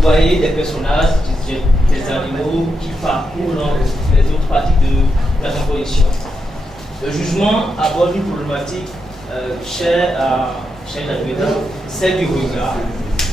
vous voyez des personnages, des animaux qui parcourent dans les autres parties de la composition. Le jugement aborde une problématique chère à Jalmeda, celle du regard.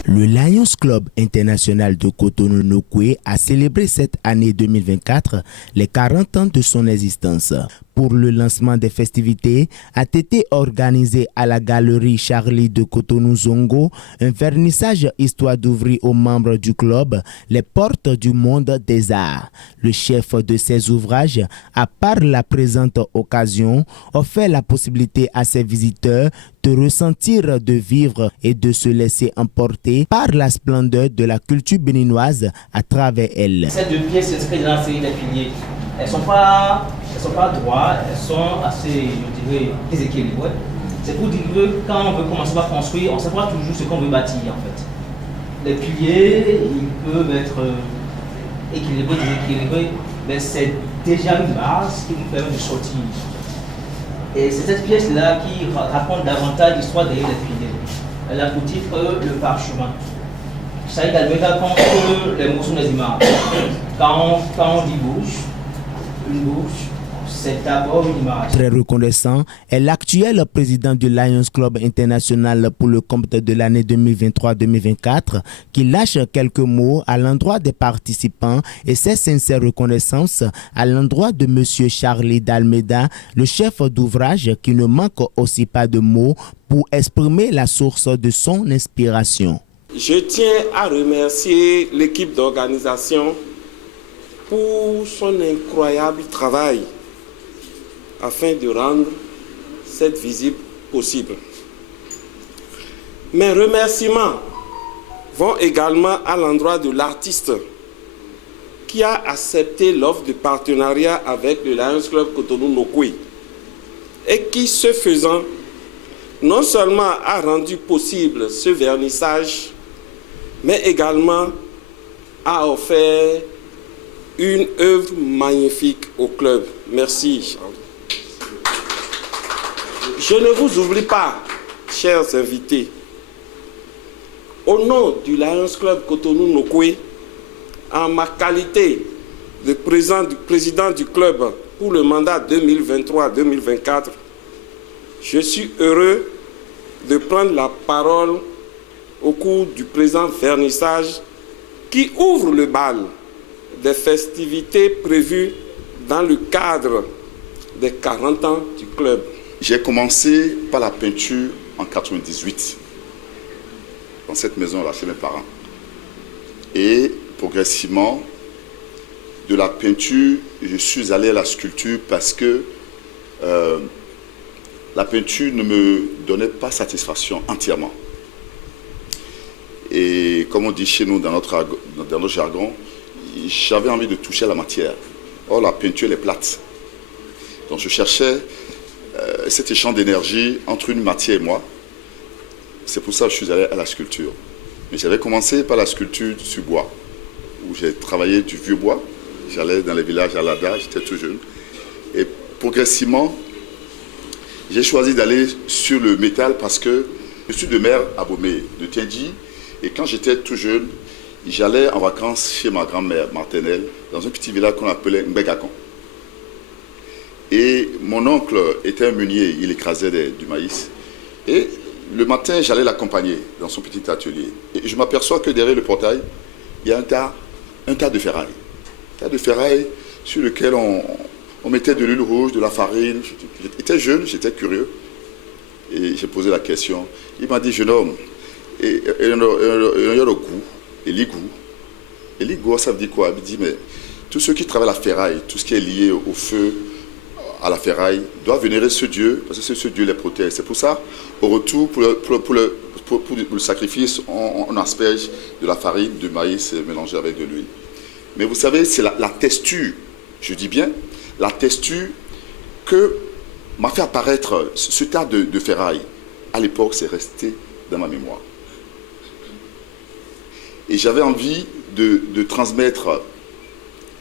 Le Lions Club International de Cotonou-Nokoué a célébré cette année 2024 les 40 ans de son existence. Pour le lancement des festivités, a été organisé à la galerie Charlie de Cotonou-Zongo un vernissage histoire d'ouvrir aux membres du club les portes du monde des arts. Le chef de ces ouvrages a par la présente occasion offert la possibilité à ses visiteurs de ressentir, de vivre et de se laisser emporter par la splendeur de la culture béninoise à travers elle. Ces deux pièces s'inscrivent dans la série des piliers. Elles ne sont pas droites, elles sont assez, je dirais, déséquilibrées. C'est pour dire que quand on veut commencer par construire, on ne sait pas toujours ce qu'on veut bâtir en fait. Les piliers, ils peuvent être équilibrés, déséquilibrés, mais c'est déjà une base qui nous permet de sortir. Et c'est cette pièce-là qui raconte davantage l'histoire derrière les piliers. Elle a pour titre le parchemin. Ça également contre les mots sont les images. Quand on dit bouche, une bouche, c'est d'abord une image. Très reconnaissant est l'actuel président du Lions Club International pour le compte de l'année 2023-2024 qui lâche quelques mots à l'endroit des participants et ses sincères reconnaissances à l'endroit de M. Charlie d'Almeida, le chef d'ouvrage qui ne manque aussi pas de mots pour exprimer la source de son inspiration. Je tiens à remercier l'équipe d'organisation pour son incroyable travail afin de rendre cette visite possible. Mes remerciements vont également à l'endroit de l'artiste qui a accepté l'offre de partenariat avec le Lions Club Cotonou-Nokoué et qui, ce faisant, non seulement a rendu possible ce vernissage, mais également a offert une œuvre magnifique au club. Merci. Je ne vous oublie pas, chers invités. Au nom du Lions Club Cotonou-Nokoué, en ma qualité de président du club pour le mandat 2023-2024, je suis heureux de prendre la parole au cours du présent vernissage qui ouvre le bal des festivités prévues dans le cadre des 40 ans du club. J'ai commencé par la peinture en 1998, dans cette maison-là, chez mes parents. Et progressivement, de la peinture, je suis allé à la sculpture parce que la peinture ne me donnait pas satisfaction entièrement. Et comme on dit chez nous dans notre jargon, j'avais envie de toucher à la matière. Or, la peinture elle est plate. Donc je cherchais cet échange d'énergie entre une matière et moi. C'est pour ça que je suis allé à la sculpture. Mais j'avais commencé par la sculpture sur bois, où j'ai travaillé du vieux bois. J'allais dans les villages à Lada, j'étais tout jeune. Et progressivement, j'ai choisi d'aller sur le métal parce que je suis de mère à Bomé, de Tiendji. Et quand j'étais tout jeune, j'allais en vacances chez ma grand-mère maternelle, dans un petit village qu'on appelait Mbegakon. Et mon oncle était un meunier, il écrasait du maïs. Et le matin, j'allais l'accompagner dans son petit atelier. Et je m'aperçois que derrière le portail, il y a un tas de ferraille. Un tas de ferraille sur lequel on mettait de l'huile rouge, de la farine. J'étais jeune, j'étais curieux. Et j'ai posé la question. Il m'a dit, jeune homme, et il y a le goût, et l'igou. Et l'igou, ça veut dire quoi? Il me dit, mais tous ceux qui travaillent la ferraille, tout ce qui est lié au feu, à la ferraille, doivent vénérer ce Dieu, parce que ce Dieu les protège. C'est pour ça, au retour, pour le sacrifice, on asperge de la farine, du maïs mélangé avec de l'huile. Mais vous savez, c'est la texture, je dis bien, la texture que m'a fait apparaître ce tas de ferraille. À l'époque, c'est resté dans ma mémoire. Et j'avais envie de transmettre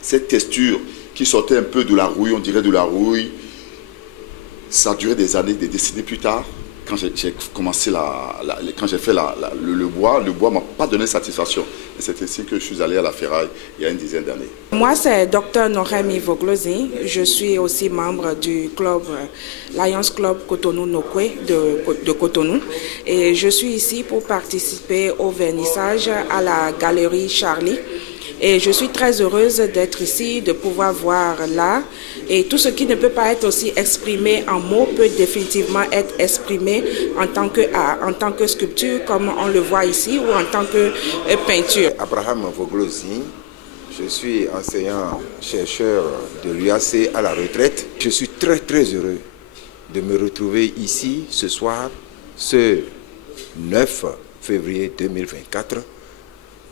cette texture qui sortait un peu de la rouille, on dirait de la rouille. Ça a duré des années, des décennies plus tard. quand j'ai commencé quand j'ai fait le bois m'a pas donné satisfaction. Et c'est ainsi que je suis allé à la ferraille il y a une dizaine d'années. Moi, c'est Dr Noremi Voglosi. Je suis aussi membre du club Lions Club Cotonou-Nokwe de Cotonou. Et je suis ici pour participer au vernissage à la galerie Charlie. Et je suis très heureuse d'être ici, de pouvoir voir l'art. Et tout ce qui ne peut pas être aussi exprimé en mots peut définitivement être exprimé en tant que art, en tant que sculpture, comme on le voit ici, ou en tant que peinture. Abraham Voglosi, je suis enseignant-chercheur de l'UAC à la retraite. Je suis très heureux de me retrouver ici ce soir, ce 9 février 2024,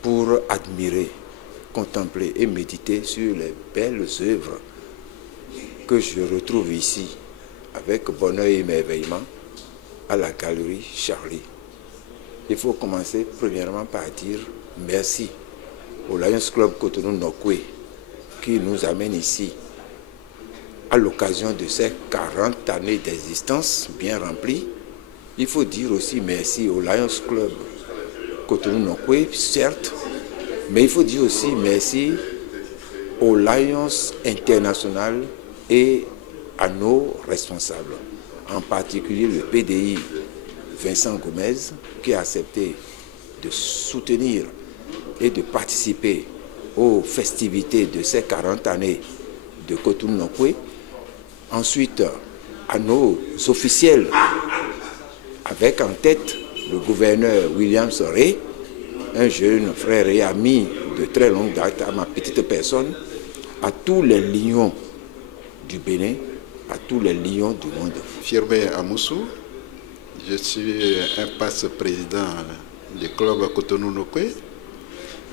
pour admirer, contempler et méditer sur les belles œuvres que je retrouve ici avec bonheur et émerveillement à la galerie Charlie. Il faut commencer premièrement par dire merci au Lions Club Cotonou-Nokwe qui nous amène ici à l'occasion de ces 40 années d'existence bien remplies. Il faut dire aussi merci au Lions Club Cotonou-Nokwe, certes, mais il faut dire aussi merci aux Lions International et à nos responsables, en particulier le PDI Vincent Gomez, qui a accepté de soutenir et de participer aux festivités de ces 40 années de Cotonou-Nokwe. Ensuite, à nos officiels, avec en tête le gouverneur William Soré, un jeune frère et ami de très longue date à ma petite personne, à tous les lions du Bénin, à tous les lions du monde. Firmé Amoussou, je suis un passe-président du club Cotonou-Nokwe.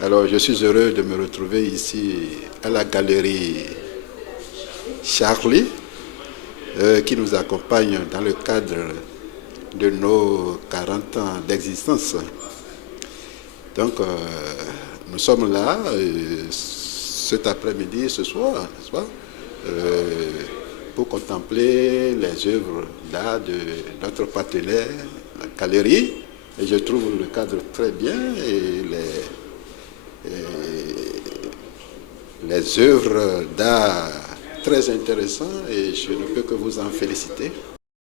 Alors je suis heureux de me retrouver ici à la galerie Charlie, qui nous accompagne dans le cadre de nos 40 ans d'existence. Donc nous sommes là cet après-midi, ce soir, n'est-ce pas, pour contempler les œuvres d'art de notre partenaire, la galerie. Et je trouve le cadre très bien et les œuvres d'art très intéressantes et je ne peux que vous en féliciter.